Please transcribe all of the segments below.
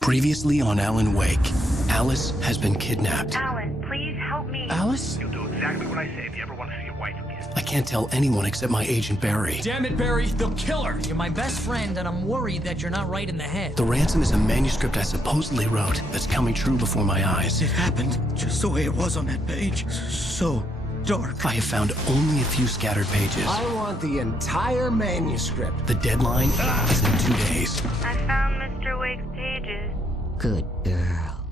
Previously on Alan Wake, Alice has been kidnapped. Alan, please help me. Alice? You'll do exactly what I say if you ever want to see your wife again. I can't tell anyone except my agent Barry. Damn it, Barry, they'll kill her! You're my best friend, and I'm worried that you're not right in the head. The ransom is a manuscript I supposedly wrote that's coming true before my eyes. It happened just the way it was on that page. So dark. I have found only a few scattered pages. I want the entire manuscript. The deadline is in 2 days. I found Mr. Wake's pages. Good girl.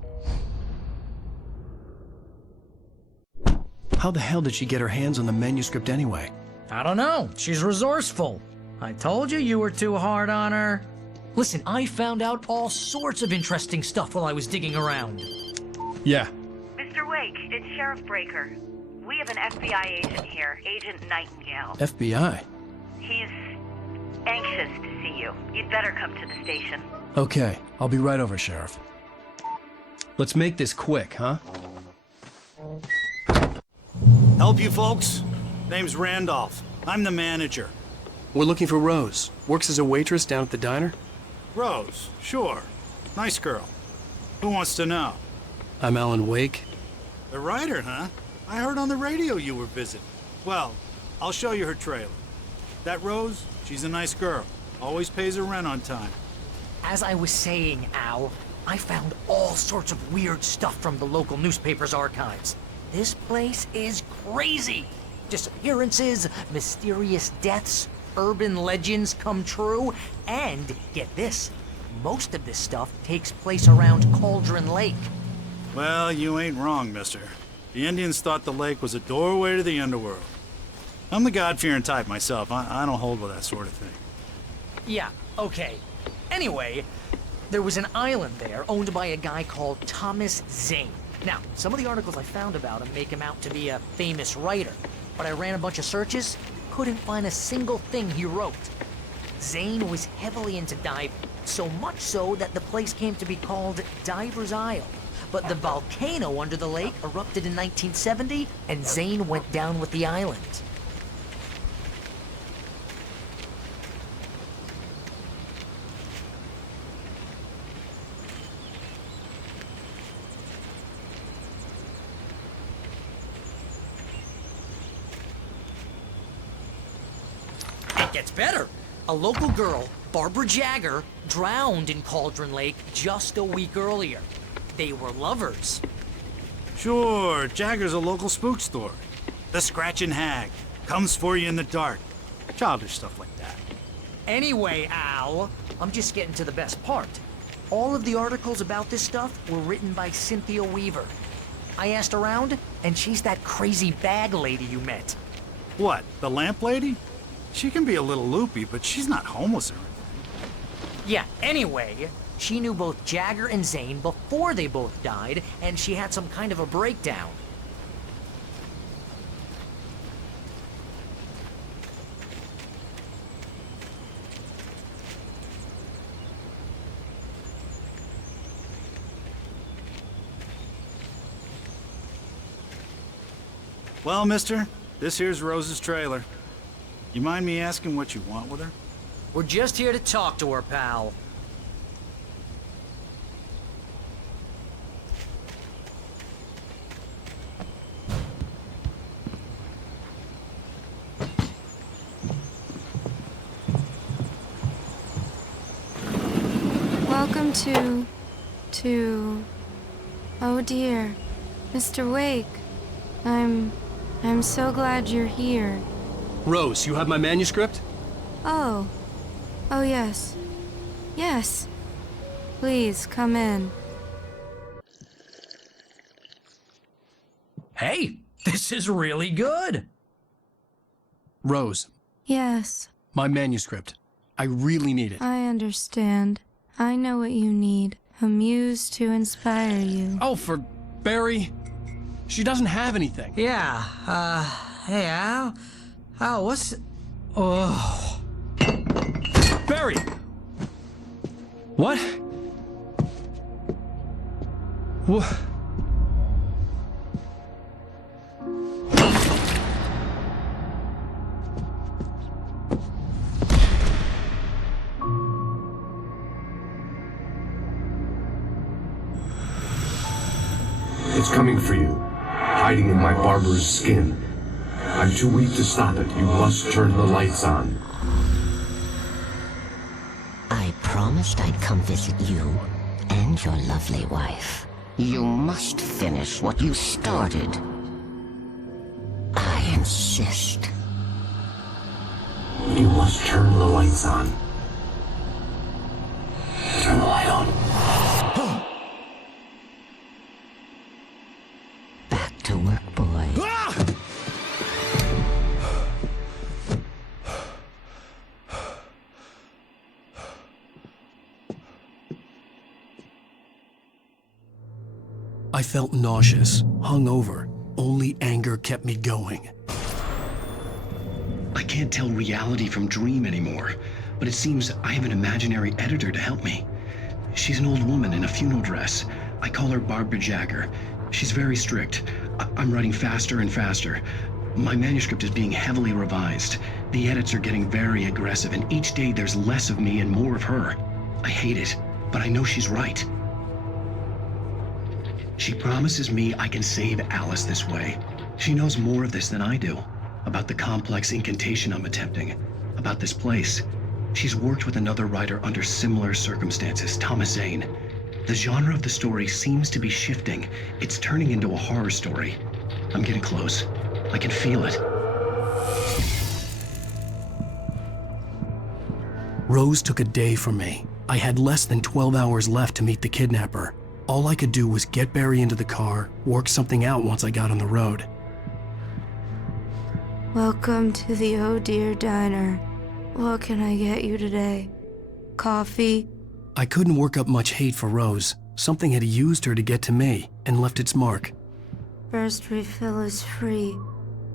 How the hell did she get her hands on the manuscript anyway? I don't know. She's resourceful. I told you were too hard on her. Listen, I found out all sorts of interesting stuff while I was digging around. Yeah. Mr. Wake, it's Sheriff Breaker. We have an FBI agent here, Agent Nightingale. FBI? He's anxious to see you. You'd better come to the station. Okay, I'll be right over, Sheriff. Let's make this quick, huh? Help you folks? Name's Randolph. I'm the manager. We're looking for Rose. Works as a waitress down at the diner. Rose, sure. Nice girl. Who wants to know? I'm Alan Wake. The writer, huh? I heard on the radio you were visiting. Well, I'll show you her trailer. That Rose, she's a nice girl. Always pays her rent on time. As I was saying, Al, I found all sorts of weird stuff from the local newspaper's archives. This place is crazy. Disappearances, mysterious deaths, urban legends come true, and get this, most of this stuff takes place around Cauldron Lake. Well, you ain't wrong, mister. The Indians thought the lake was a doorway to the underworld. I'm the God-fearing type myself. I don't hold with that sort of thing. Yeah, okay. Anyway, there was an island there owned by a guy called Thomas Zane. Now, some of the articles I found about him make him out to be a famous writer, but I ran a bunch of searches, couldn't find a single thing he wrote. Zane was heavily into diving, so much so that the place came to be called Diver's Isle. But the volcano under the lake erupted in 1970, and Zane went down with the island. It gets better. A local girl, Barbara Jagger, drowned in Cauldron Lake just a week earlier. They were lovers. Sure, Jagger's a local spook story. The Scratching Hag. Comes for you in the dark. Childish stuff like that. Anyway, Al, I'm just getting to the best part. All of the articles about this stuff were written by Cynthia Weaver. I asked around, and she's that crazy bag lady you met. What, the lamp lady? She can be a little loopy, but she's not homeless or anything. Yeah, anyway, she knew both Jagger and Zane before they both died, and she had some kind of a breakdown. Well, mister, this here's Rose's trailer. You mind me asking what you want with her? We're just here to talk to her, pal. Welcome to... Oh dear, Mr. Wake. I'm so glad you're here. Rose, you have my manuscript? Oh. Oh yes. Yes. Please, come in. Hey, this is really good. Rose, Yes, my manuscript. I really need it. I understand. I know what you need. A muse to inspire you. Oh, for Barry. She doesn't have anything. Yeah, hey, Al? Al, what's... Oh... Barry! What? What? It's coming for you, hiding in my barber's skin. I'm too weak to stop it. You must turn the lights on. I promised I'd come visit you and your lovely wife. You must finish what you started. I insist. You must turn the lights on. Turn the light on. Back to work, boy. I felt nauseous, hungover. Only anger kept me going. I can't tell reality from dream anymore, but it seems I have an imaginary editor to help me. She's an old woman in a funeral dress. I call her Barbara Jagger. She's very strict. I'm writing faster and faster. My manuscript is being heavily revised. The edits are getting very aggressive, and each day there's less of me and more of her. I hate it, but I know she's right. She promises me I can save Alice this way. She knows more of this than I do. About the complex incantation I'm attempting. About this place. She's worked with another writer under similar circumstances, Thomas Zane. The genre of the story seems to be shifting. It's turning into a horror story. I'm getting close. I can feel it. Rose took a day from me. I had less than 12 hours left to meet the kidnapper. All I could do was get Barry into the car, work something out once I got on the road. Welcome to the Oh Dear Diner. What can I get you today? Coffee? I couldn't work up much hate for Rose. Something had used her to get to me and left its mark. First refill is free.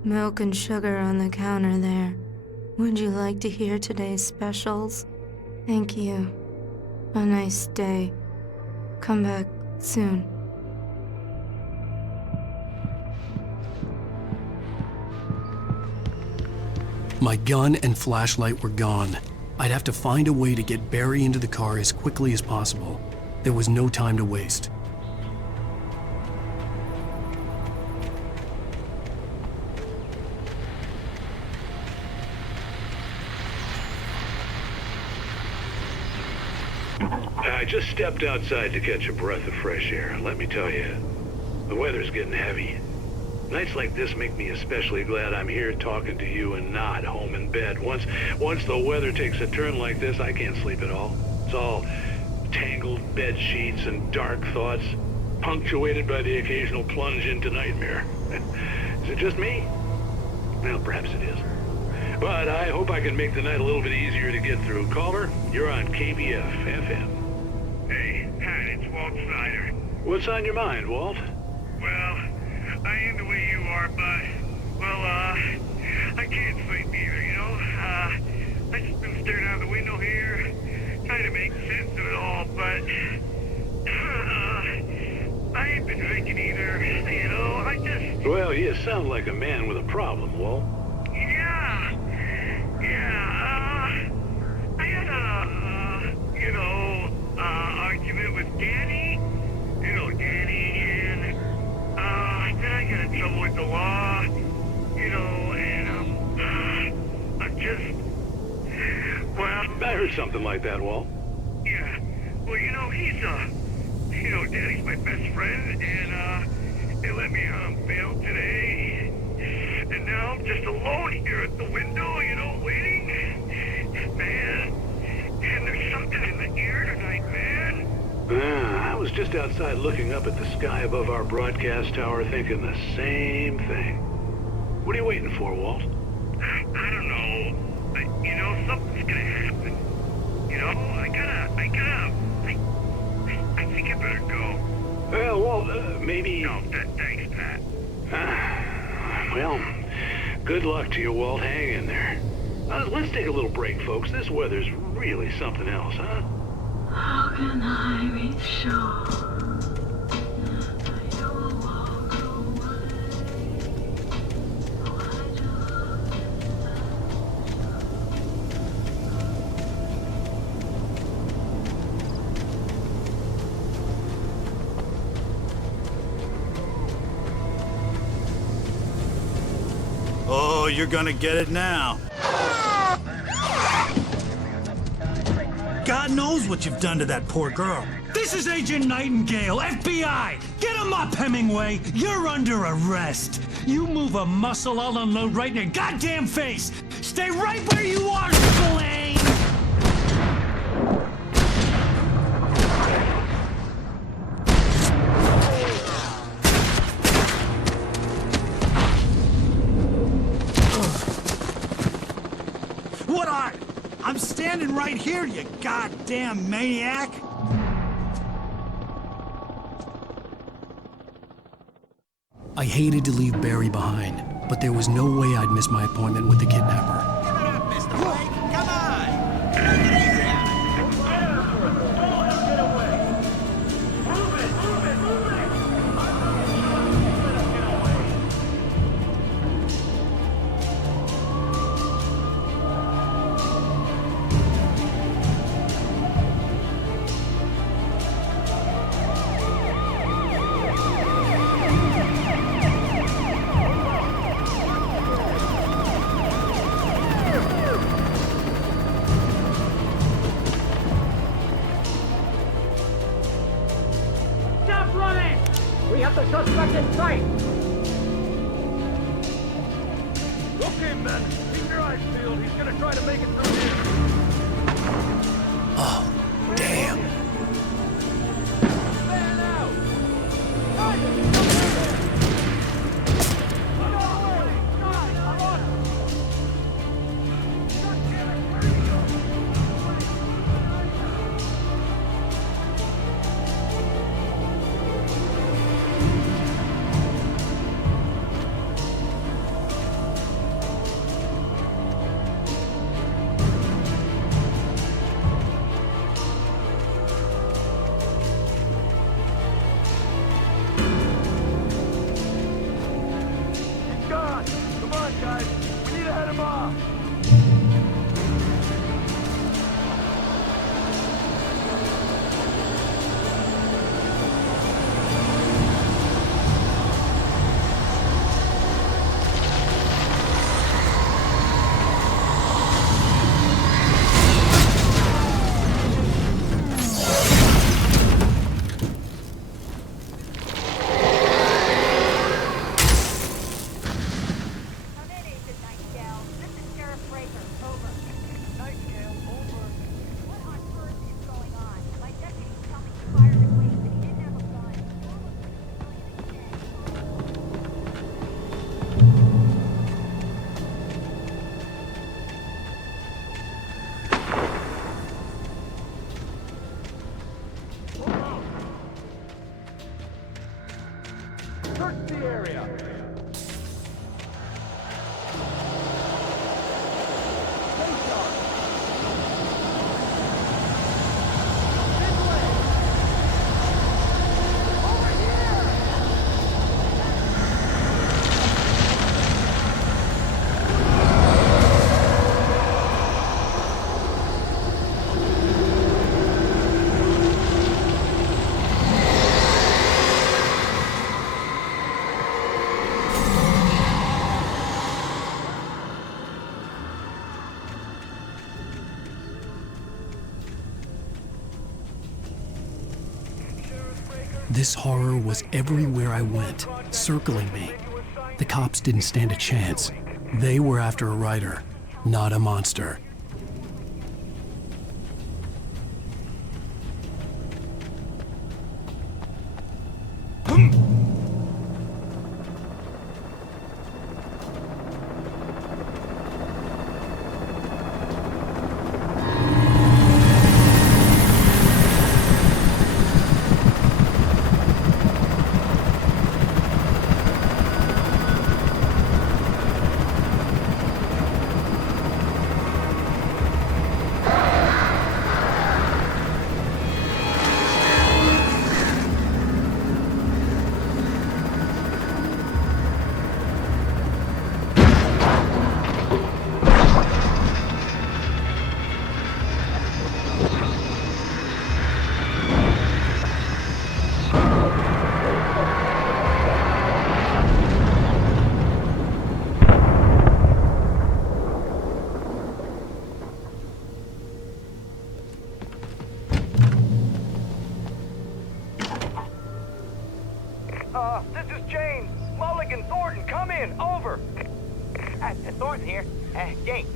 Milk and sugar on the counter there. Would you like to hear today's specials? Thank you. A nice day. Come back soon. My gun and flashlight were gone. I'd have to find a way to get Barry into the car as quickly as possible. There was no time to waste. I just stepped outside to catch a breath of fresh air. Let me tell you, the weather's getting heavy. Nights like this make me especially glad I'm here talking to you and not home in bed. Once the weather takes a turn like this, I can't sleep at all. It's all tangled bed sheets and dark thoughts, punctuated by the occasional plunge into nightmare. Is it just me? Well, perhaps it is. But I hope I can make the night a little bit easier to get through. Caller, you're on KBF FM. Hey, Pat, it's Walt Snyder. What's on your mind, Walt? Well, I am the way you are, but, I can't sleep either, you know? I just been staring out the window here, trying to make sense of it all, but, I ain't been drinking either, you know? Well, you sound like a man with a problem, Walt. I had argument with Danny. You know, Danny, and, then I got in trouble with the law, you know, and, I'm just, well... I heard something like that, Walt. Yeah, well, you know, Danny's my best friend, and, they let me on bail today, and now I'm just alone here at the window, you know, waiting. Man, and there's something in the air tonight, man. I was just outside looking up at the sky above our broadcast tower thinking the same thing. What are you waiting for, Walt? I don't know. You know, something's gonna happen. You know, I think I better go. Well, Walt, maybe... No, thanks, Pat. Well, good luck to you, Walt. Hang in there. Let's take a little break, folks. This weather's really something else, huh? How can I be sure? Oh, you're gonna get it now. God knows what you've done to that poor girl. This is Agent Nightingale, FBI! Get him up, Hemingway! You're under arrest! You move a muscle, I'll unload right in your goddamn face! Stay right where you are, Spillane! What are? I'm standing right here, you goddamn maniac! I hated to leave Barry behind, but there was no way I'd miss my appointment with the kidnapper. We have the suspect in sight! Okay, men. Keep your eyes peeled. He's gonna try to make it through here. Oh, damn. Man out! Guys, we need to head him off. Search the area. This horror was everywhere I went, circling me. The cops didn't stand a chance. They were after a writer, not a monster. This is James. Mulligan, Thornton, come in. Over. Thornton here. James,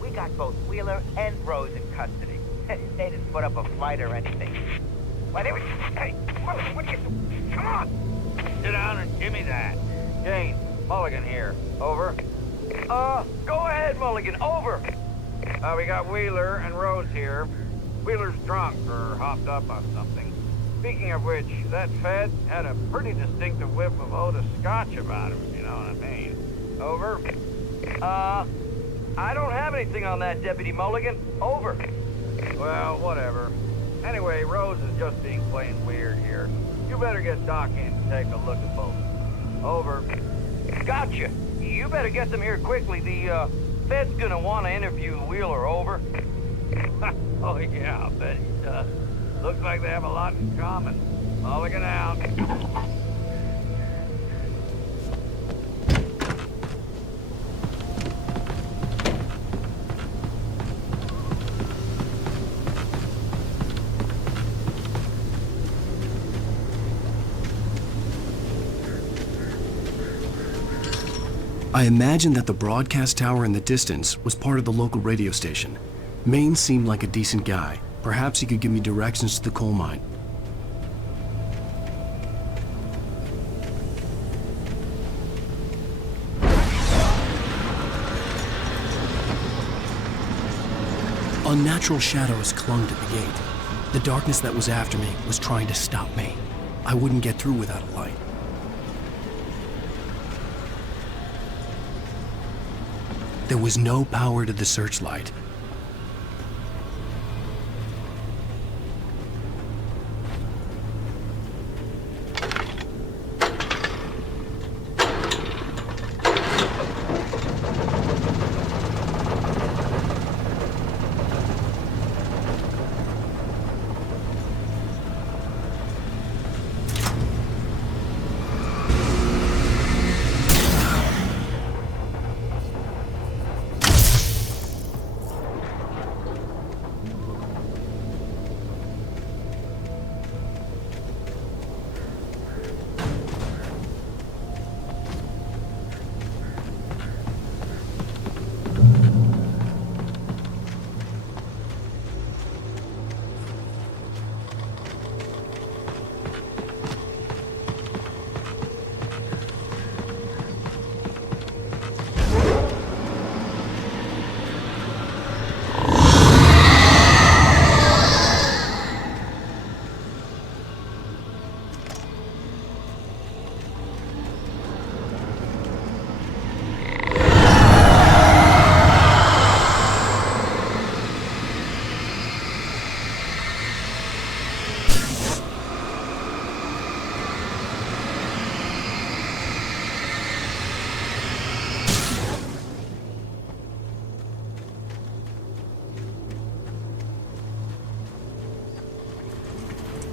we got both Wheeler and Rose in custody. They didn't put up a fight or anything. Why, they were... Hey, Mulligan, what are you doing? Come on! Sit down and give me that. James, Mulligan here. Over. Go ahead, Mulligan. Over. We got Wheeler and Rose here. Wheeler's drunk or hopped up on something. Speaking of which, that Fed had a pretty distinctive whiff of Otis Scotch about him, if you know what I mean. Over. I don't have anything on that, Deputy Mulligan. Over. Well, whatever. Anyway, Rose is just being plain weird here. You better get Doc in to take a look at both. Over. Gotcha. You better get them here quickly. The, Fed's gonna want to interview Wheeler. Over. Oh, yeah, I bet he does. Looks like they have a lot in common. Mulligan out. I imagined that the broadcast tower in the distance was part of the local radio station. Maine seemed like a decent guy. Perhaps he could give me directions to the coal mine. Unnatural shadows clung to the gate. The darkness that was after me was trying to stop me. I wouldn't get through without a light. There was no power to the searchlight.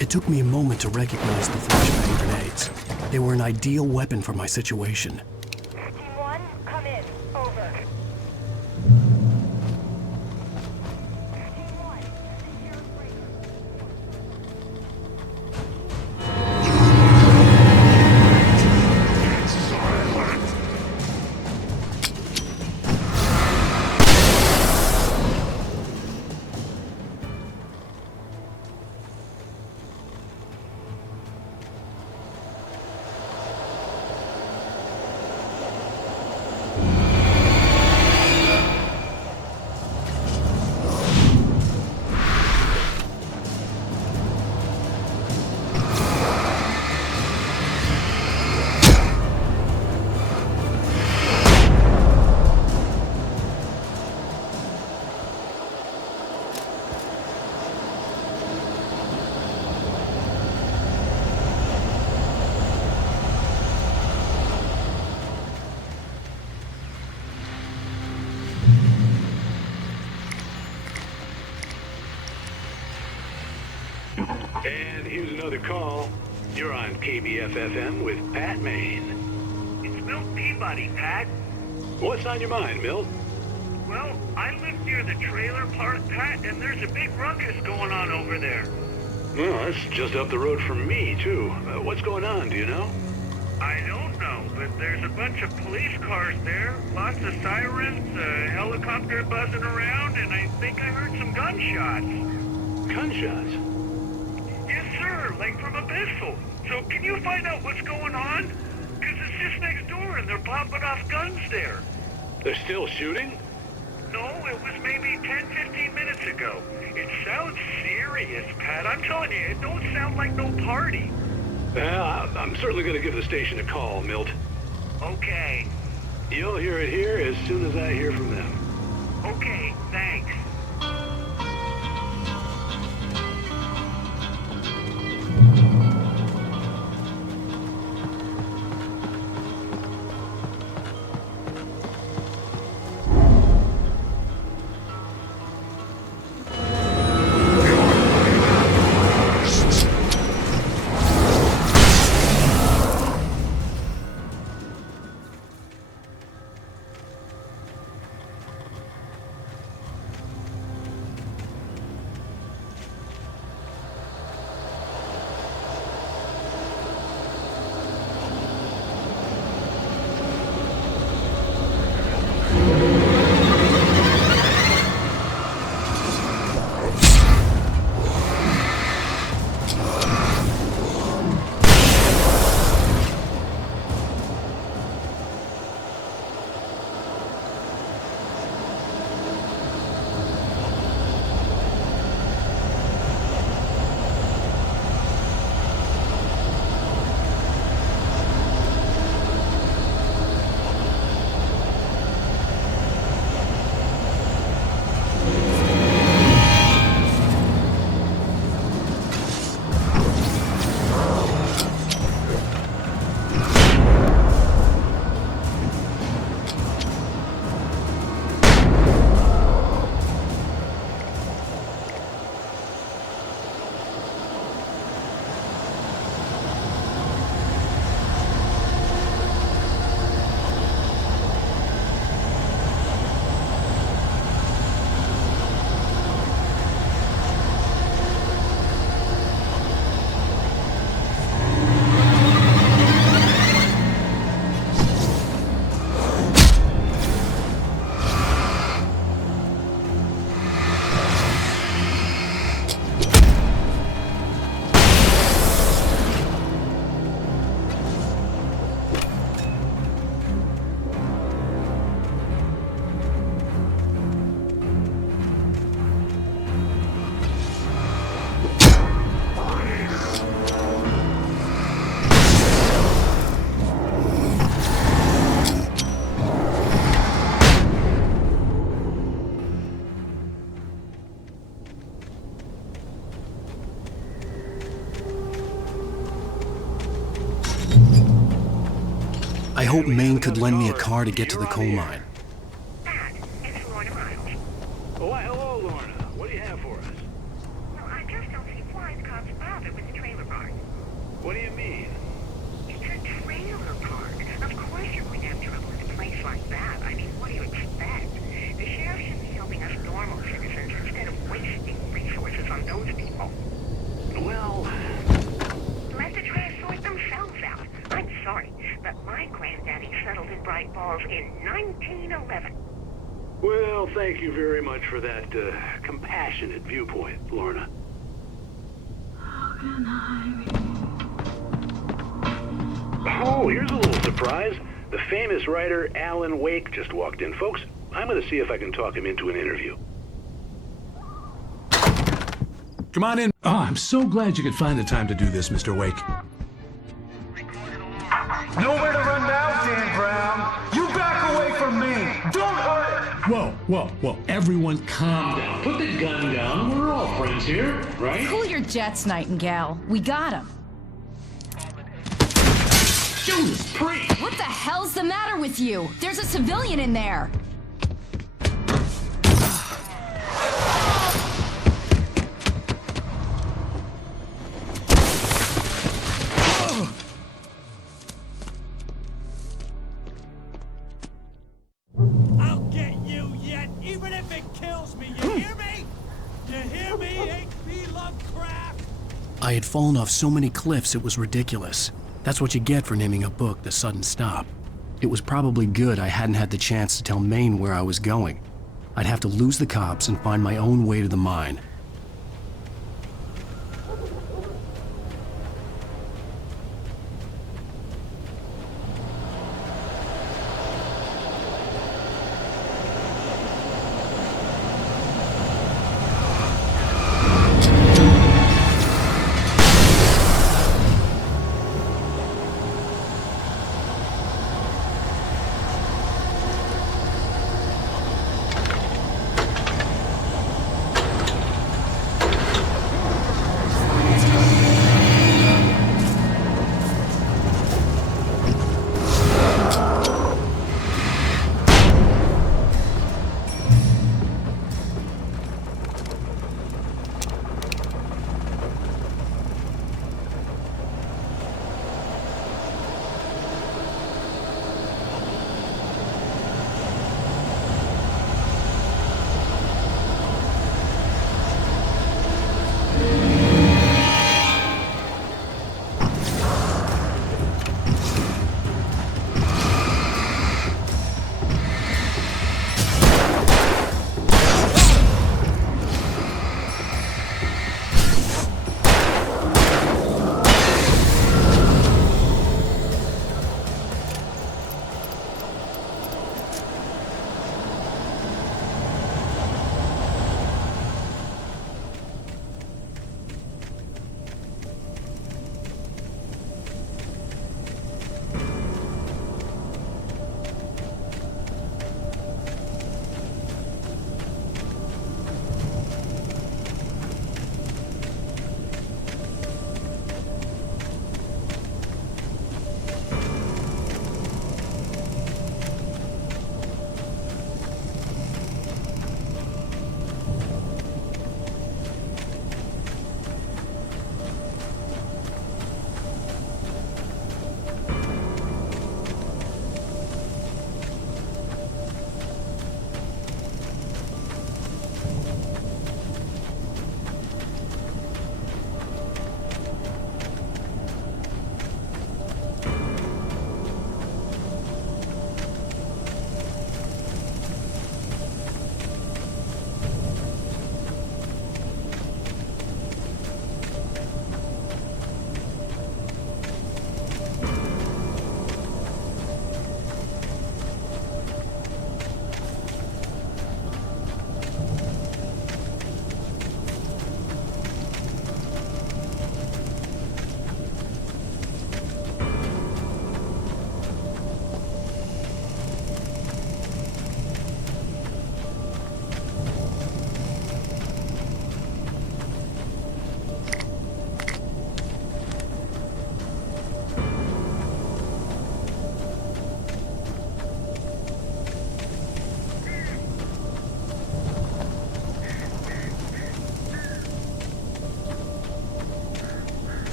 It took me a moment to recognize the flashbang grenades. They were an ideal weapon for my situation. Team 1, come in. Over. Team 1, the sheriff breaker. And here's another call. You're on KBF-FM with Pat Maine. It's Milt Peabody, Pat. What's on your mind, Milt? Well, I live near the trailer park, Pat, and there's a big ruckus going on over there. Well, that's just up the road from me, too. What's going on, do you know? I don't know, but there's a bunch of police cars there, lots of sirens, a helicopter buzzing around, and I think I heard some gunshots. Gunshots? Yes, sir, like from a pistol. So can you find out what's going on? Because it's just next door and they're popping off guns there. They're still shooting? No, it was maybe 10-15 minutes ago. It sounds serious, Pat. I'm telling you, it don't sound like no party. Well, I'm certainly going to give the station a call, Milt. Okay. You'll hear it here as soon as I hear from them. Okay, thanks. I hope Maine could lend me a car to get to the coal mine. Oh, why, hello, Lorna. What do you have for us? Well, I just don't see why the cops bothered with the trailer park. What do you mean? It's a trailer park. Of course you're going to have trouble in a place like that. I mean, what do you expect? The sheriff should be helping us normal citizens instead of wasting resources on those people. Well... Let the trash sort themselves out. I'm sorry, but my granddaddy settled in Bright Falls in 1911. Well, thank you very much for that compassionate viewpoint, Lorna. How can I be? Oh, here's a little surprise. The famous writer Alan Wake just walked in. Folks, I'm going to see if I can talk him into an interview. Come on in. Oh, I'm so glad you could find the time to do this, Mr. Wake. Nowhere to run now, Dan Brown. You back away from me. Don't hurt it. Whoa. Everyone calm down. Put the gun down. We're all friends here, right? Cool your jets, Nightingale. We got him. Judas Priest! What the hell's the matter with you? There's a civilian in there. I'll get you yet, even if it kills me. You hear me? You hear me, H.P. Lovecraft? I had fallen off so many cliffs it was ridiculous. That's what you get for naming a book The Sudden Stop. It was probably good I hadn't had the chance to tell Maine where I was going. I'd have to lose the cops and find my own way to the mine.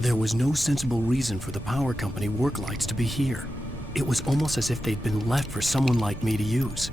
There was no sensible reason for the power company work lights to be here. It was almost as if they'd been left for someone like me to use.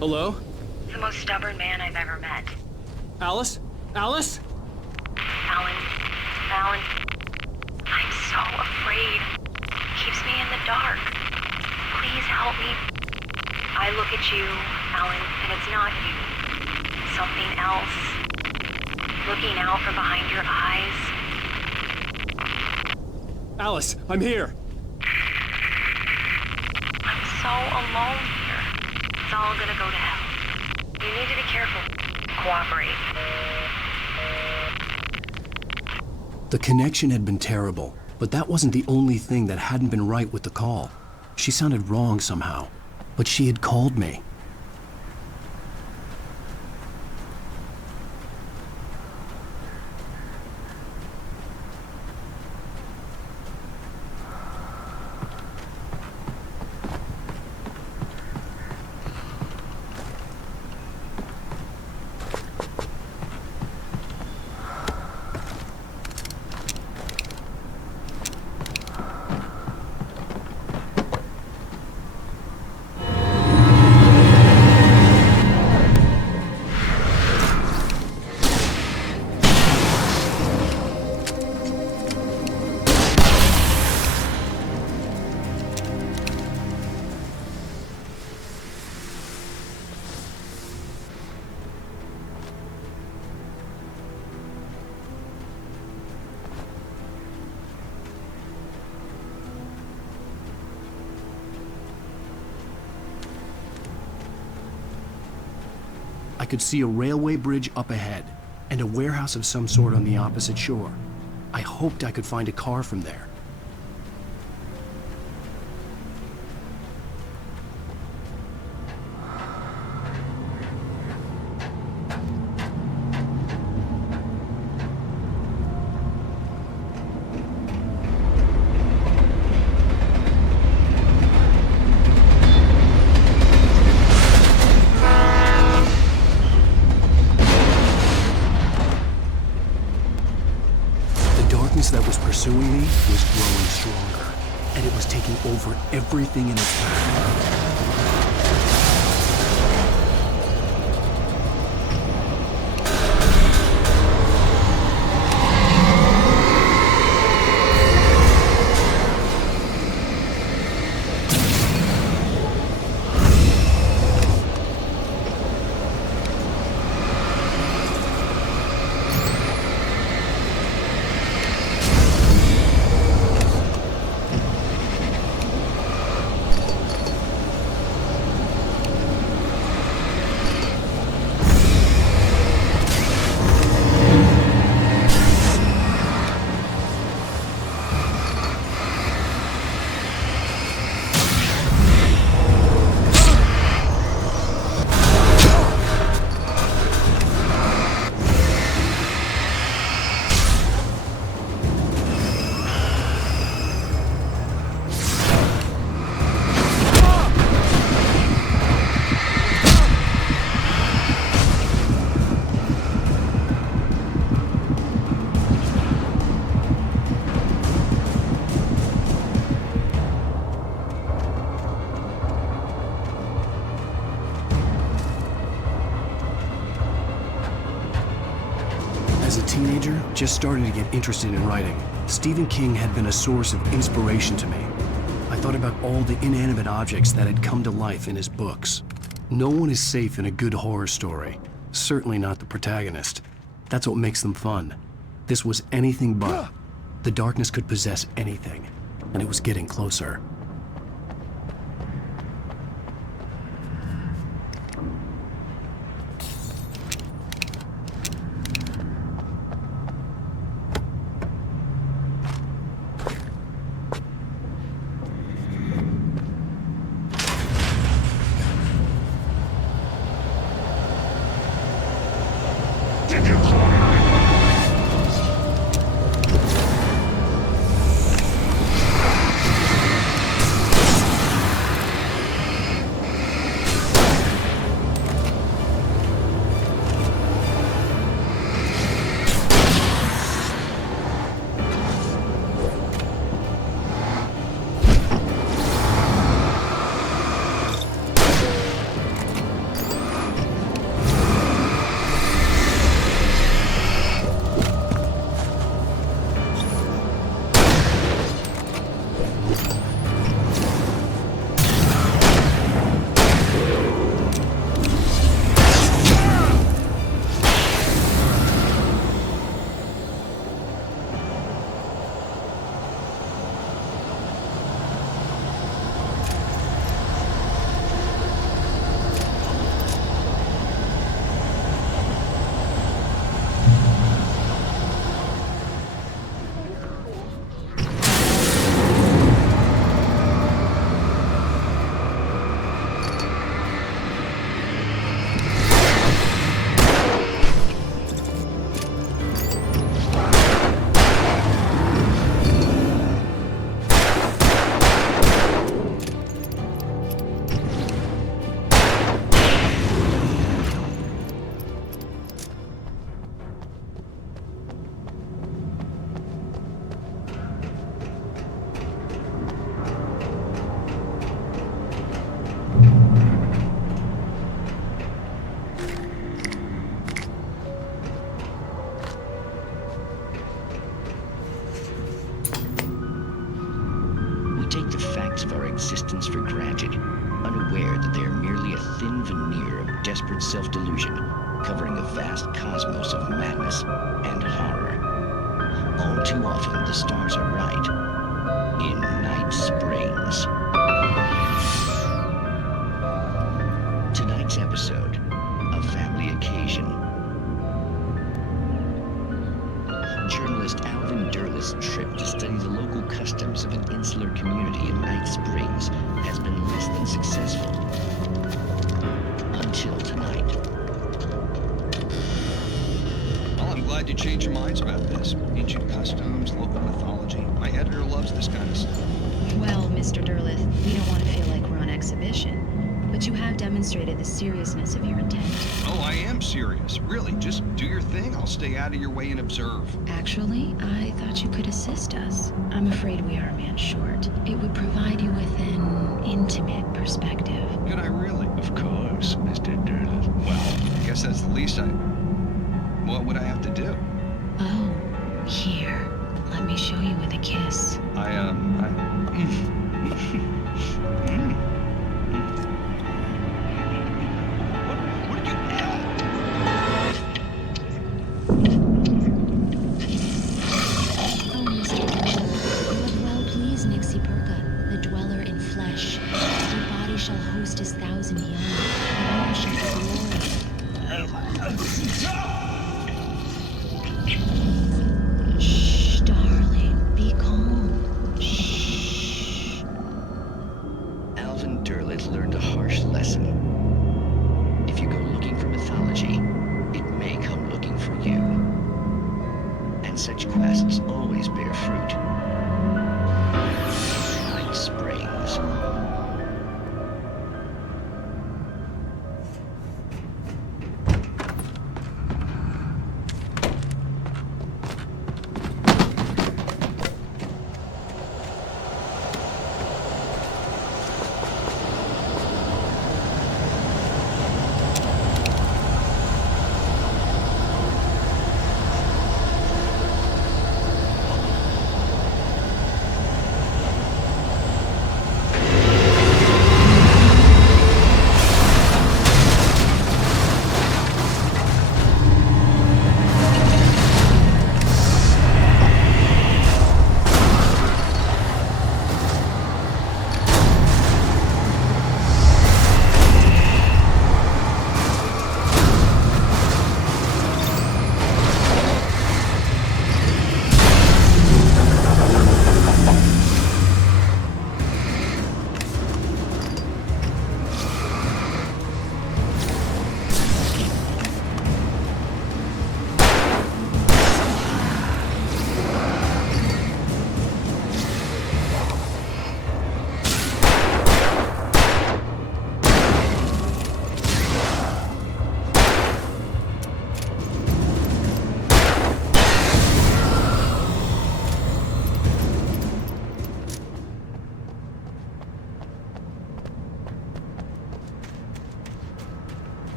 Hello? The most stubborn man I've ever met. Alice? Alice? Alan. I'm so afraid. Keeps me in the dark. Please help me. I look at you, Alan, and it's not you. Something else. Looking out from behind your eyes. Alice, I'm here. I'm so alone here. It's all gonna go to hell. You need to be careful. Cooperate. The connection had been terrible, but that wasn't the only thing that hadn't been right with the call. She sounded wrong somehow, but she had called me. I could see a railway bridge up ahead, and a warehouse of some sort on the opposite shore. I hoped I could find a car from there. That was pursuing me was growing stronger, and it was taking over everything in its path. a teenager, just starting to get interested in writing, Stephen King had been a source of inspiration to me. I thought about all the inanimate objects that had come to life in his books. No one is safe in a good horror story. Certainly not the protagonist. That's what makes them fun. This was anything but. The darkness could possess anything, and it was getting closer. of our existence for granted, unaware that they are merely a thin veneer of desperate self-delusion, covering a vast cosmos of madness and horror. All too often, the stars are right. In Night Springs. Tonight's episode, a family occasion. Journalist Alvin Derleth's trip to study the local customs of an insular community in Night Springs has been less than successful. Until tonight. Well, I'm glad you changed your minds about this. Ancient customs, local mythology. My editor loves this kind of stuff. Well, Mr. Derleth, we don't want to feel like we're on exhibition. But you have demonstrated the seriousness of your intent. Oh, I am serious. Really, just do your thing. I'll stay out of your way and observe. Actually, I thought you could assist us. I'm afraid we are a man short. It would provide you with an intimate perspective. Could I really? Of course, Mr. Derleth. Well, I guess that's the least what would I have to do? Oh, here. Let me show you with a kiss.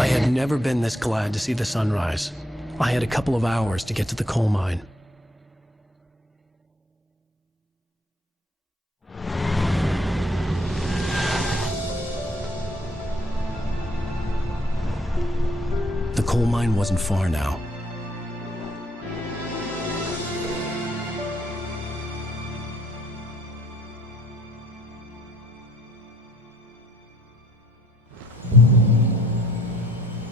I had never been this glad to see the sunrise. I had a couple of hours to get to the coal mine. The coal mine wasn't far now.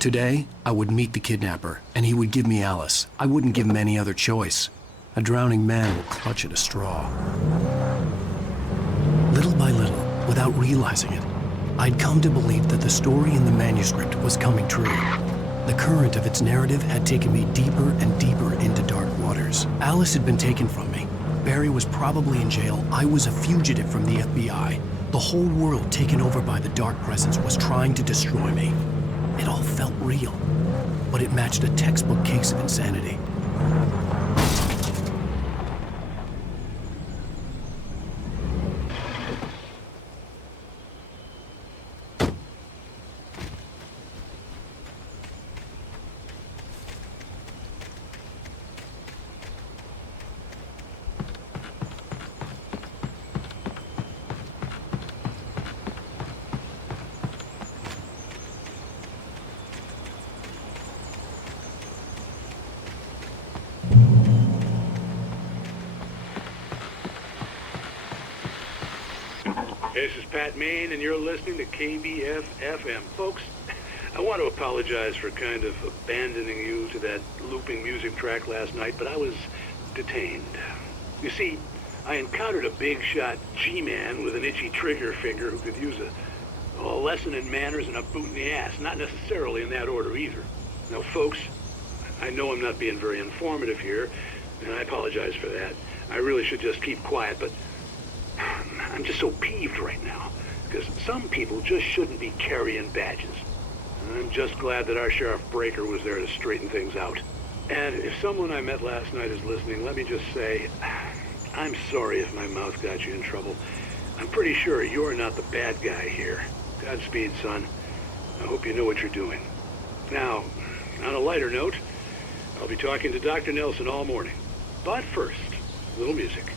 Today, I would meet the kidnapper, and he would give me Alice. I wouldn't give him any other choice. A drowning man will clutch at a straw. Little by little, without realizing it, I'd come to believe that the story in the manuscript was coming true. The current of its narrative had taken me deeper and deeper into dark waters. Alice had been taken from me. Barry was probably in jail. I was a fugitive from the FBI. The whole world taken over by the dark presence was trying to destroy me. It all felt real, but it matched a textbook case of insanity. This is Pat Main, and you're listening to KBF-FM. Folks, I want to apologize for kind of abandoning you to that looping music track last night, but I was detained. You see, I encountered a big-shot G-man with an itchy trigger finger who could use a lesson in manners and a boot in the ass, not necessarily in that order either. Now, folks, I know I'm not being very informative here, and I apologize for that. I really should just keep quiet, but I'm just so peeved right now, because some people just shouldn't be carrying badges. I'm just glad that our Sheriff Breaker was there to straighten things out. And if someone I met last night is listening, let me just say, I'm sorry if my mouth got you in trouble. I'm pretty sure you're not the bad guy here. Godspeed, son. I hope you know what you're doing. Now, on a lighter note, I'll be talking to Dr. Nelson all morning. But first, a little music.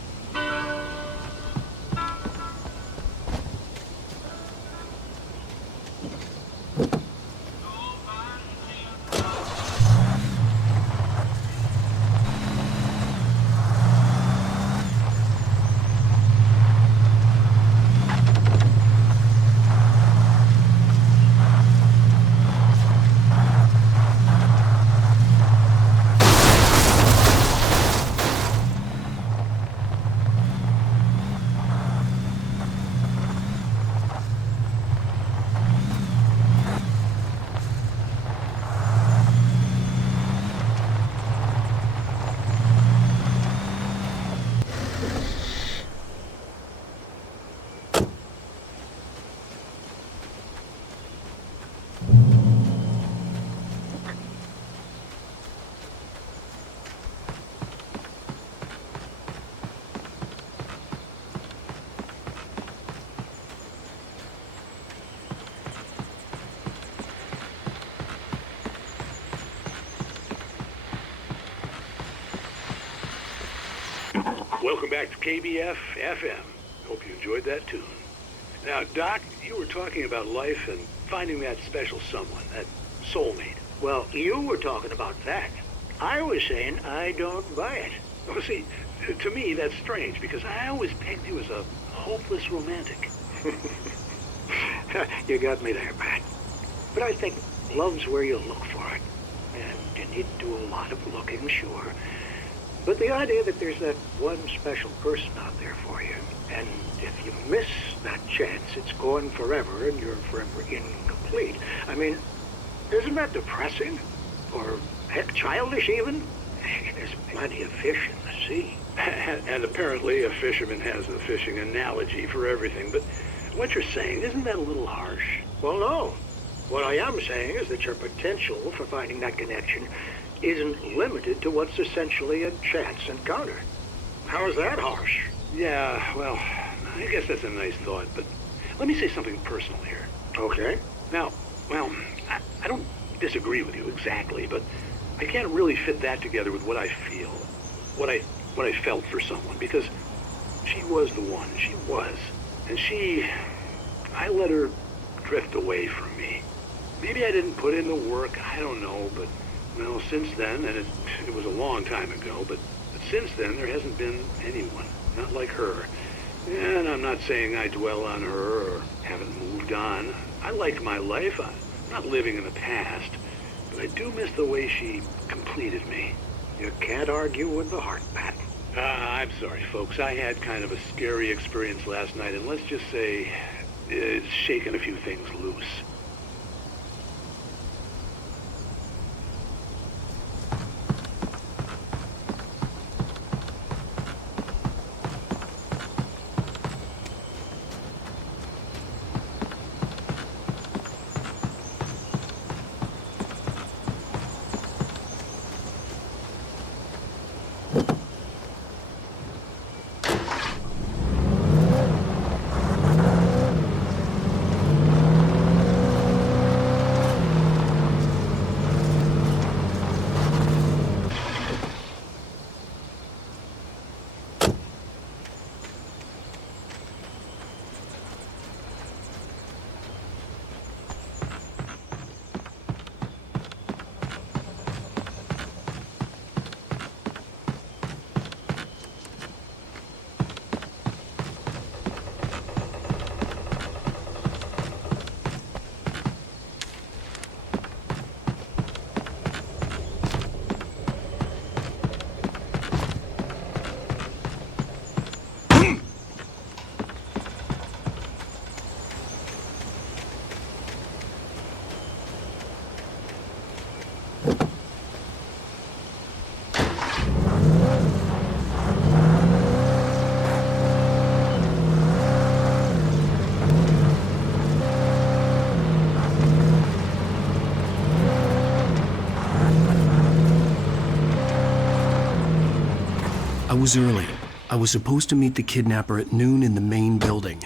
Welcome back to KBF-FM. Hope you enjoyed that tune. Now, Doc, you were talking about life and finding that special someone, that soulmate. Well, you were talking about that. I was saying I don't buy it. Well, see, to me, that's strange, because I always pegged you as a hopeless romantic. You got me there, Pat. But I think love's where you look for it. And you need to do a lot of looking, sure. But the idea that there's that one special person out there for you, and if you miss that chance, it's gone forever and you're forever incomplete. I mean, isn't that depressing? Or, heck, childish even? There's plenty of fish in the sea. And apparently a fisherman has a fishing analogy for everything. But what you're saying, isn't that a little harsh? Well, no. What I am saying is that your potential for finding that connection isn't limited to what's essentially a chance encounter. How is that harsh? Yeah, well, I guess that's a nice thought, but let me say something personal here. Okay. Now, well, I don't disagree with you exactly, but I can't really fit that together with what I feel, what I felt for someone, because she was the one. She was. And I let her drift away from me. Maybe I didn't put in the work, I don't know, but, well, since then, and it was a long time ago, but since then, there hasn't been anyone, not like her. And I'm not saying I dwell on her or haven't moved on. I like my life. I'm not living in the past, but I do miss the way she completed me. You can't argue with the heart, Pat. I'm sorry, folks. I had kind of a scary experience last night, and let's just say it's shaken a few things loose. I was early. I was supposed to meet the kidnapper at noon in the main building.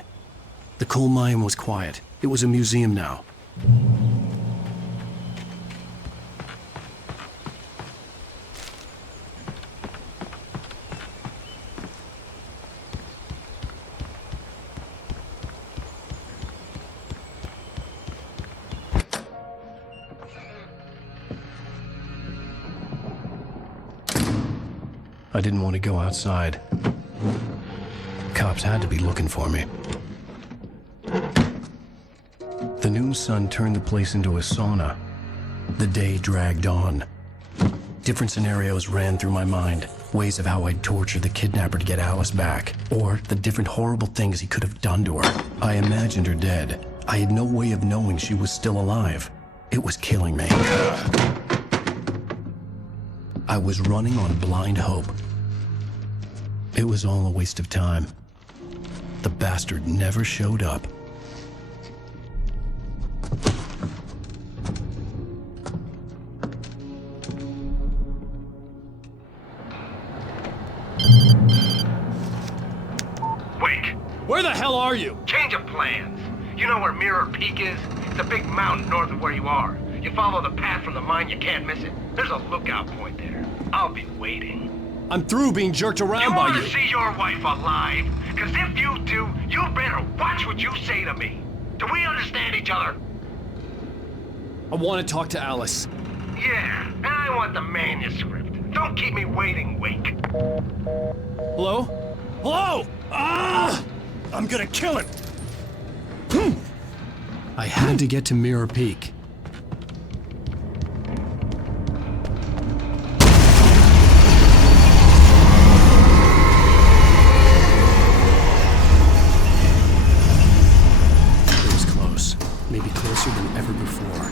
The coal mine was quiet. It was a museum now. I didn't want to go outside. Cops had to be looking for me. The noon sun turned the place into a sauna. The day dragged on. Different scenarios ran through my mind. Ways of how I'd torture the kidnapper to get Alice back. Or the different horrible things he could have done to her. I imagined her dead. I had no way of knowing she was still alive. It was killing me. I was running on blind hope. It was all a waste of time. The bastard never showed up. Wait! Where the hell are you? Change of plans. You know where Mirror Peak is? It's a big mountain north of where you are. You follow the path from the mine, you can't miss it. There's a lookout point there. I'll be waiting. I'm through being jerked around by You you. want to see your wife alive? Because if you do, you better watch what you say to me. Do we understand each other? I want to talk to Alice. Yeah, and I want the manuscript. Don't keep me waiting, Wake. Hello? Hello? Ah! I'm gonna kill him. I had to get to Mirror Peak. It was close. Maybe closer than ever before.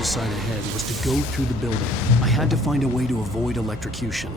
hillside ahead was to go through the building. I had to find a way to avoid electrocution.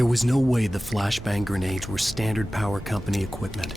There was no way the flashbang grenades were standard power company equipment.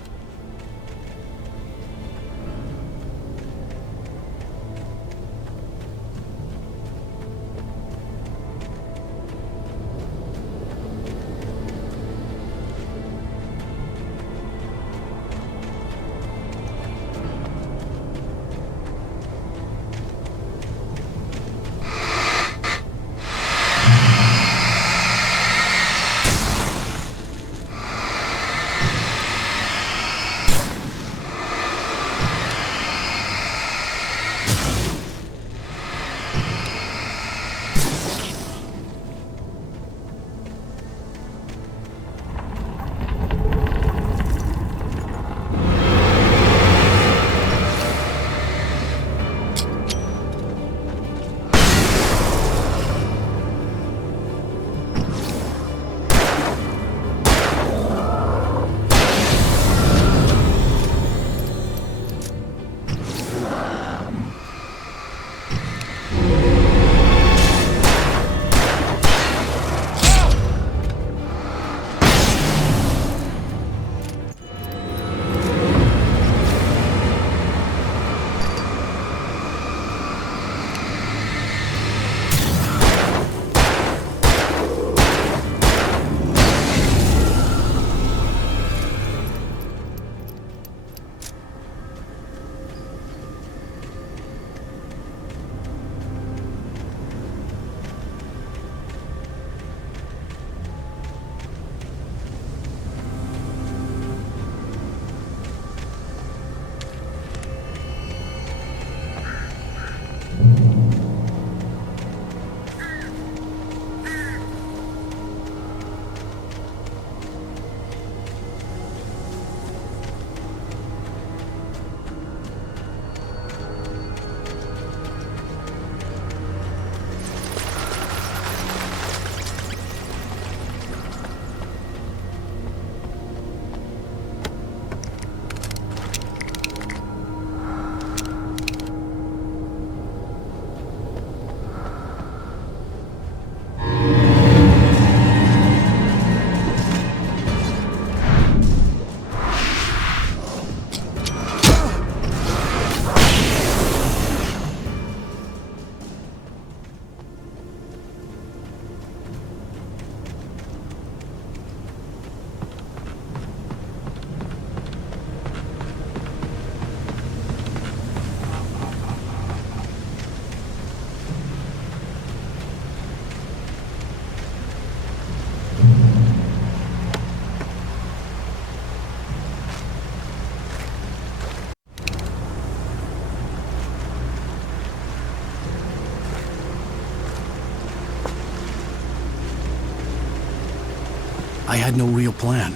I had no real plan.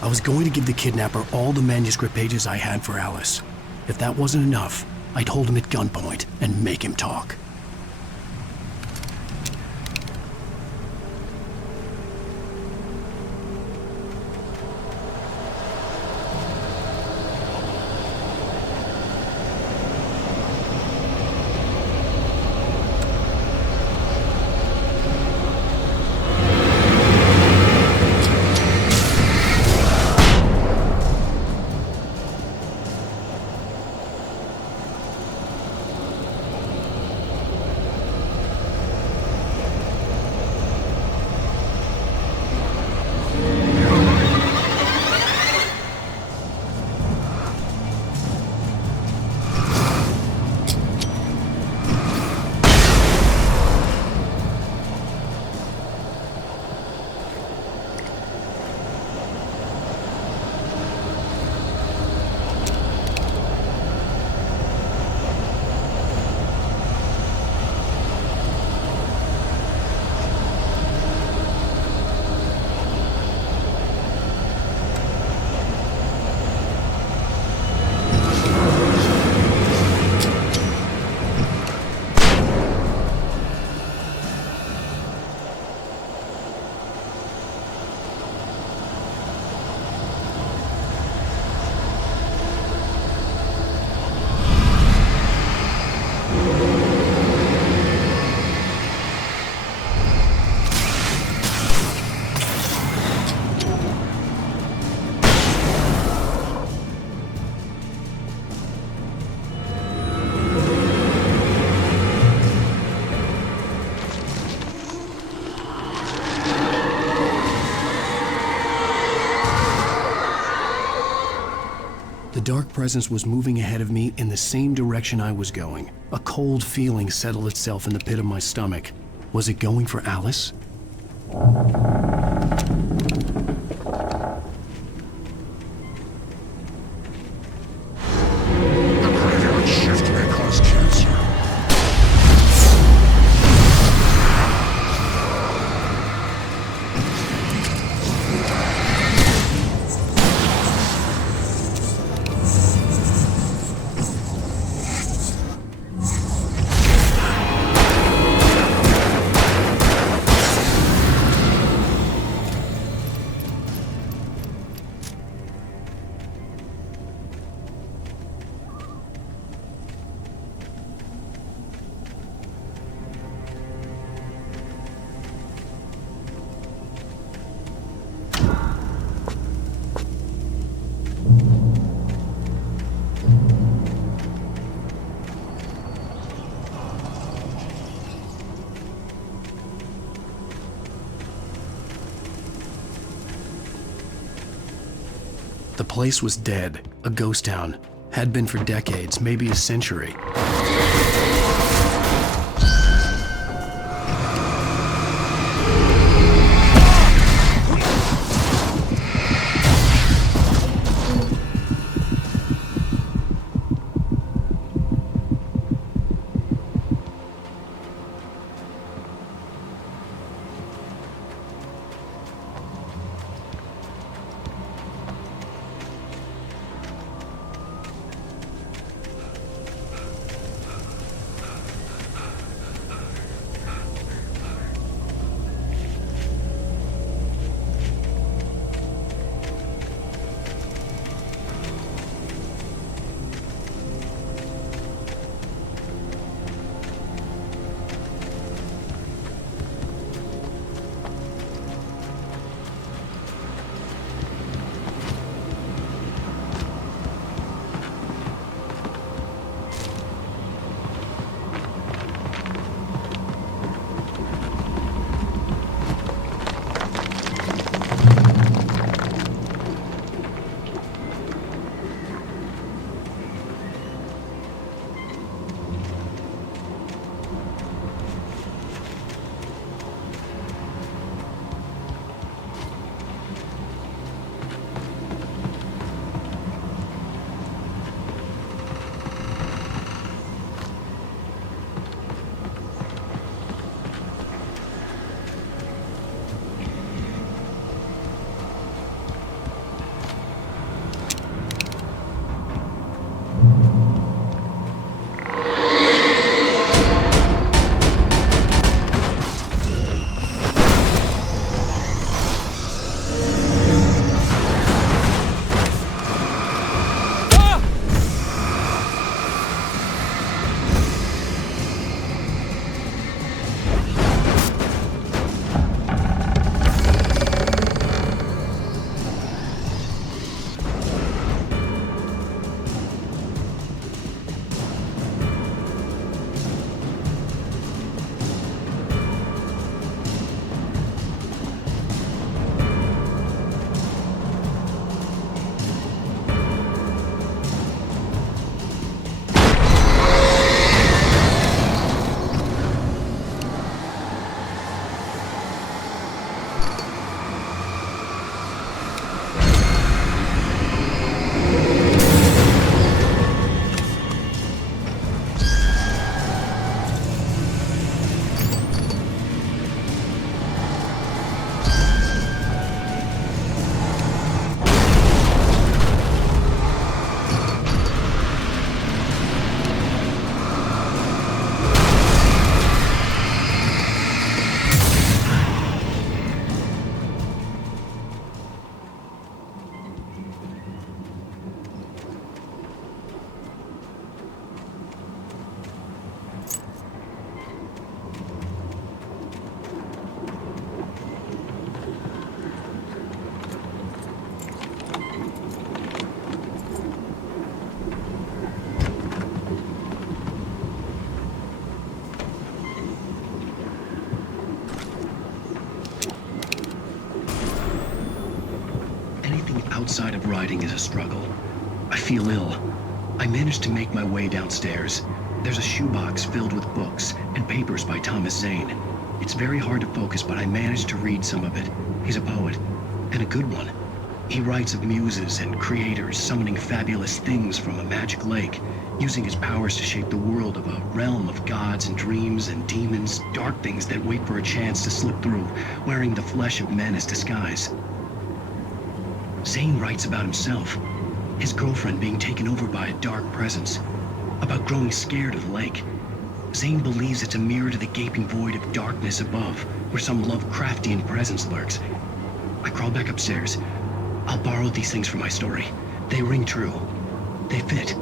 I was going to give the kidnapper all the manuscript pages I had for Alice. If that wasn't enough, I'd hold him at gunpoint and make him talk. The dark presence was moving ahead of me in the same direction I was going. A cold feeling settled itself in the pit of my stomach. Was it going for Alice? The graveyard shift may cause cancer. The place was dead, a ghost town. Had been for decades, maybe a century. outside of writing is a struggle. I feel ill. I managed to make my way downstairs. There's a shoebox filled with books and papers by Thomas Zane. It's very hard to focus, but I managed to read some of it. He's a poet, and a good one. He writes of muses and creators summoning fabulous things from a magic lake, using his powers to shape the world of a realm of gods and dreams and demons, dark things that wait for a chance to slip through, wearing the flesh of men as disguise. Zane writes about himself, his girlfriend being taken over by a dark presence, about growing scared of the lake. Zane believes it's a mirror to the gaping void of darkness above, where some Lovecraftian presence lurks. I crawl back upstairs. I'll borrow these things for my story. They ring true. They fit.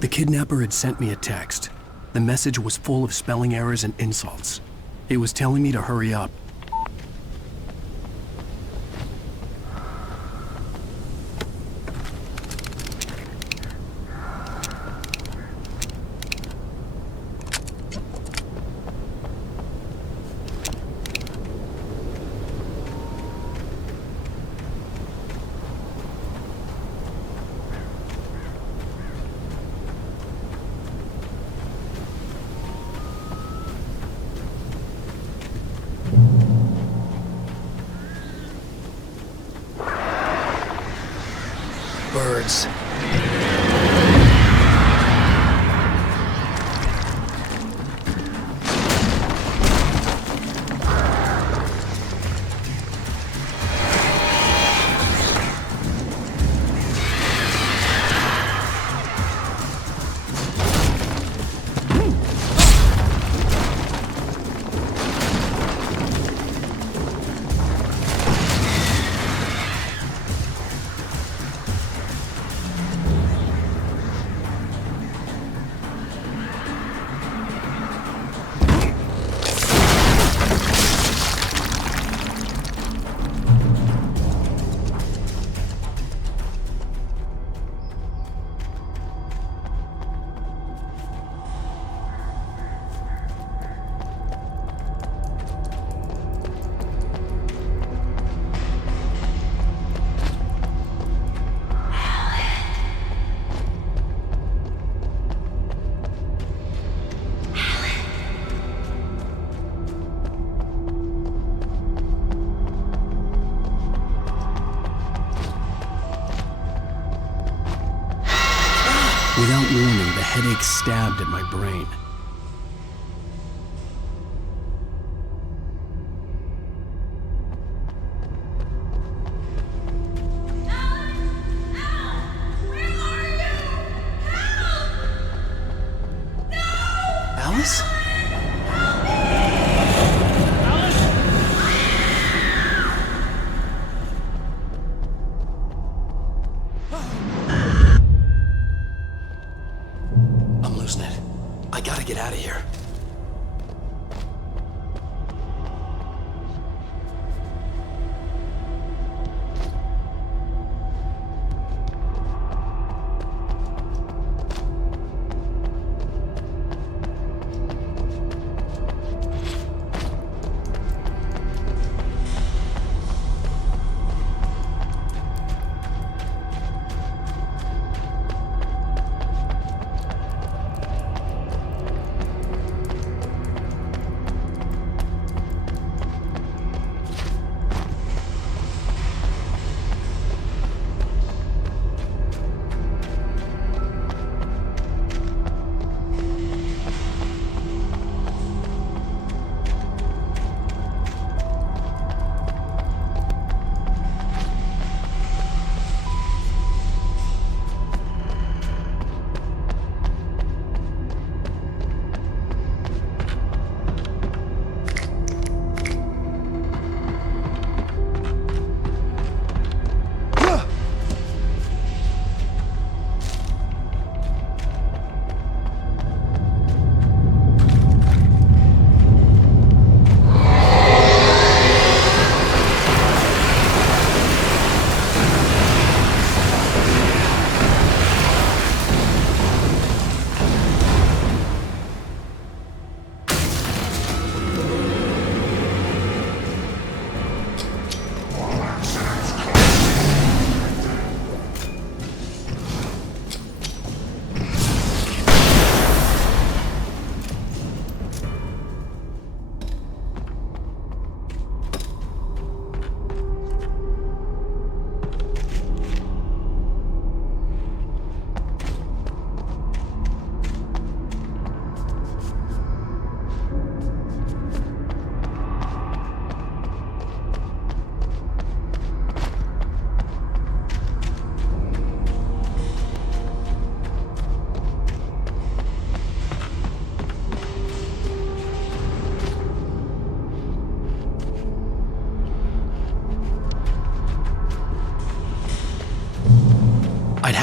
The kidnapper had sent me a text. The message was full of spelling errors and insults. It was telling me to hurry up. Birds. Without warning, the headache stabbed at my brain. Alice? I'm losing it. I gotta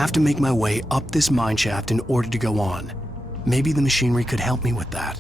have to make my way up this mine shaft in order to go on. Maybe the machinery could help me with that.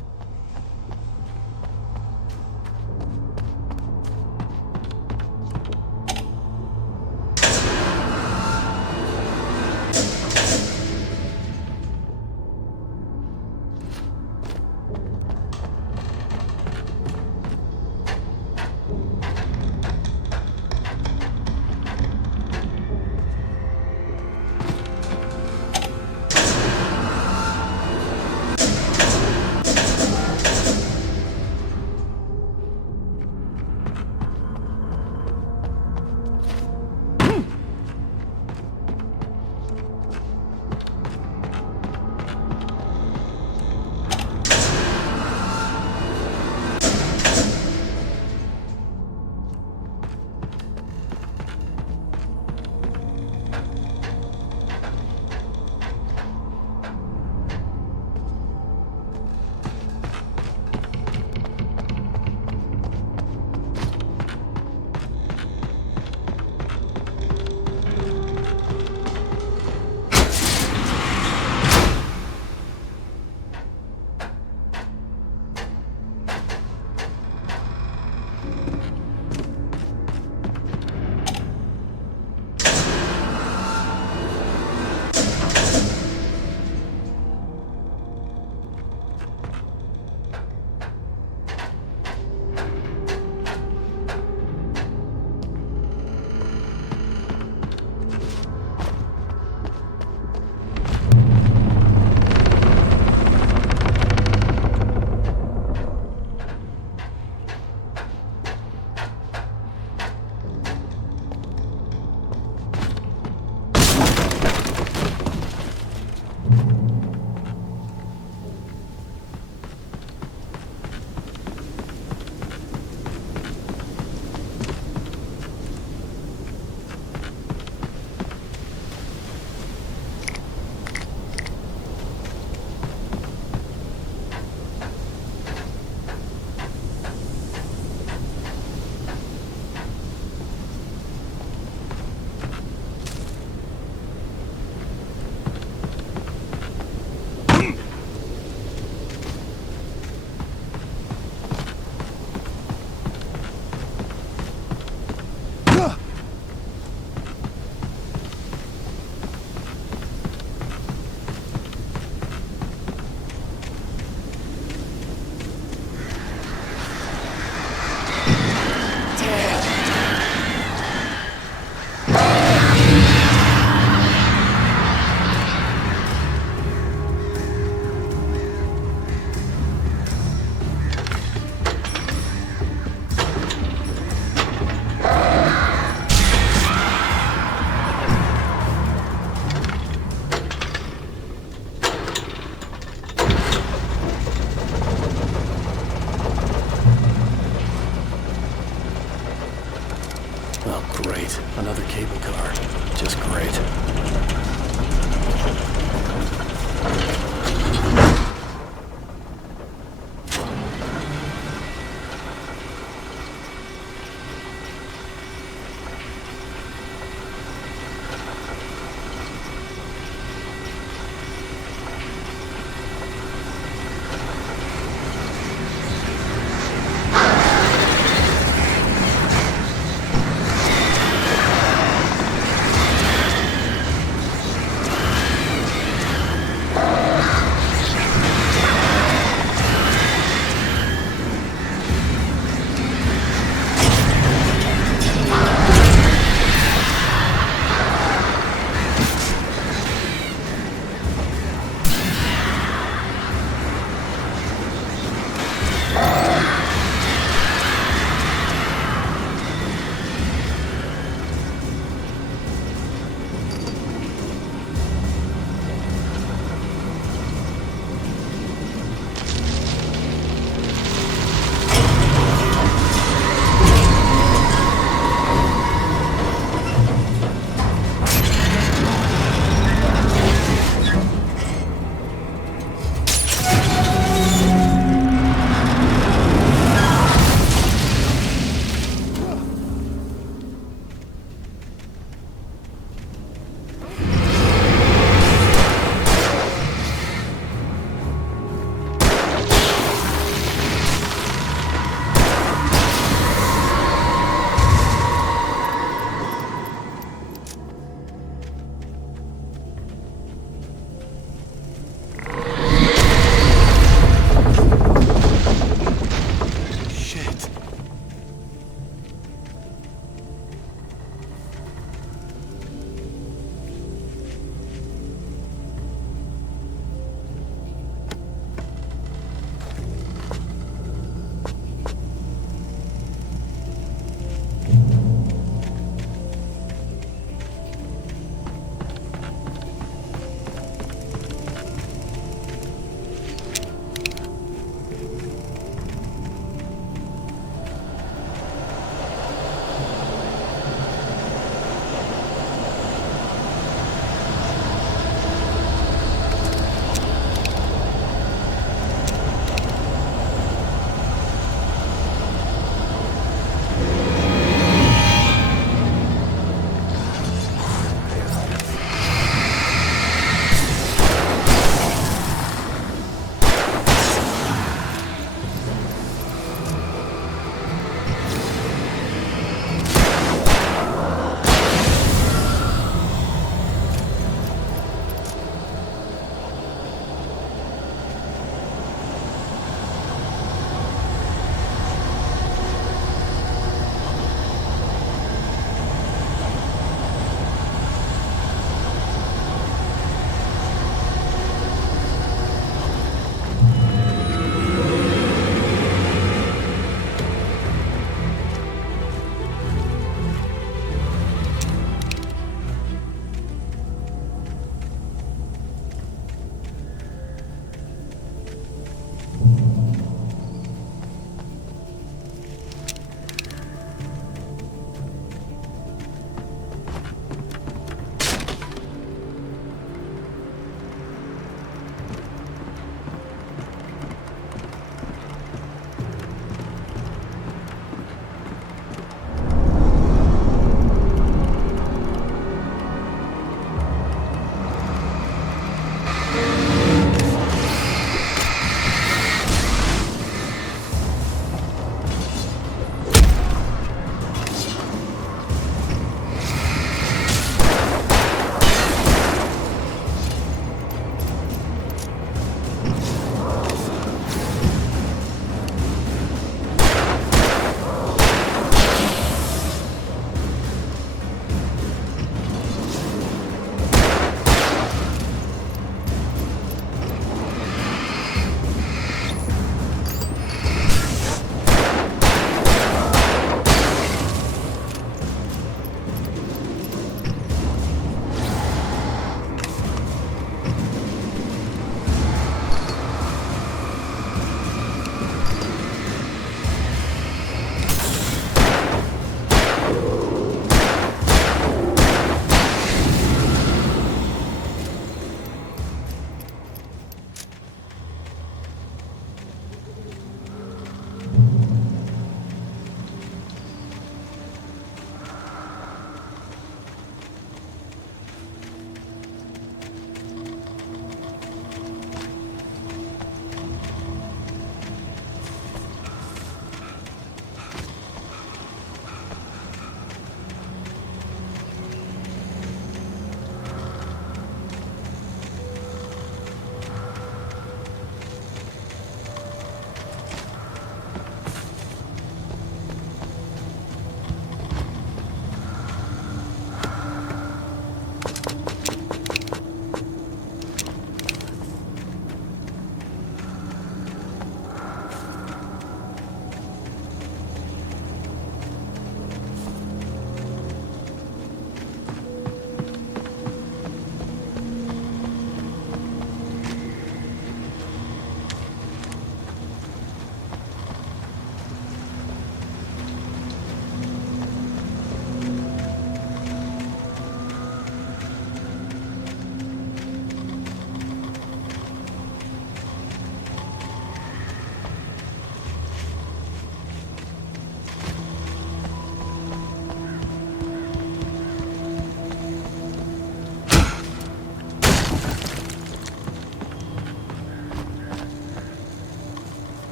Great. Another cable car. Just great.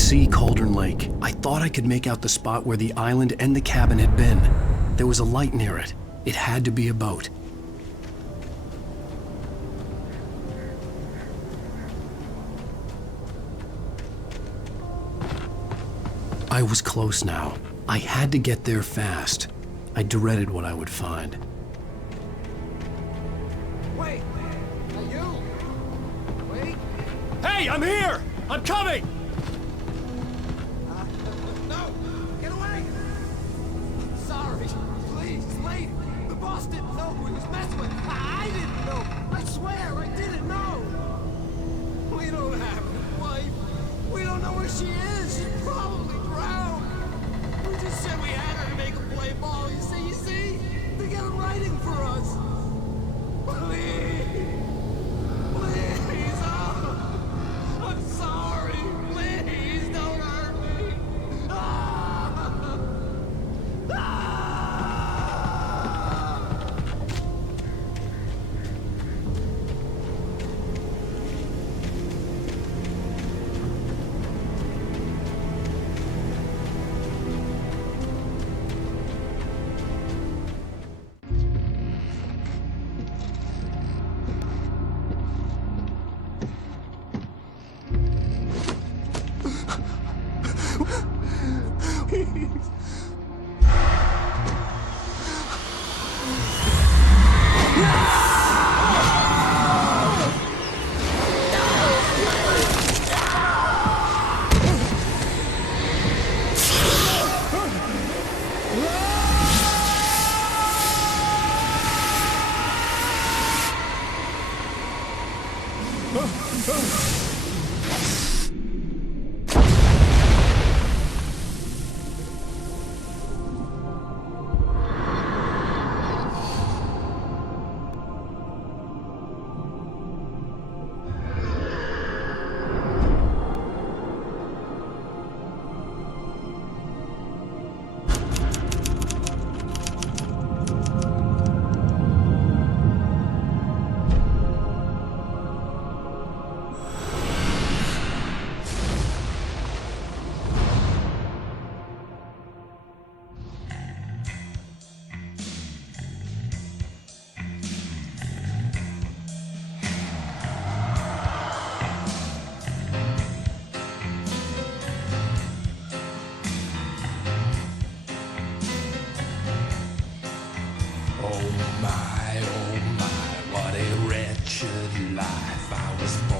see Cauldron Lake. I thought I could make out the spot where the island and the cabin had been. There was a light near it. It had to be a boat. I was close now. I had to get there fast. I dreaded what I would find. Wait! Are you? Wait! Hey, I'm here! I'm coming! No! Get away! Sorry. Please, late. The boss didn't know who he was messing with. I didn't know. I swear, I didn't know. We don't have a wife. We don't know where she is. She's probably drowned. We just said we had her to make a play ball. You see? They got it writing for us. Please. Please. Oh, I'm sorry. Please don't hurt me. Ah! Ah! Oh my, what a wretched life I was born.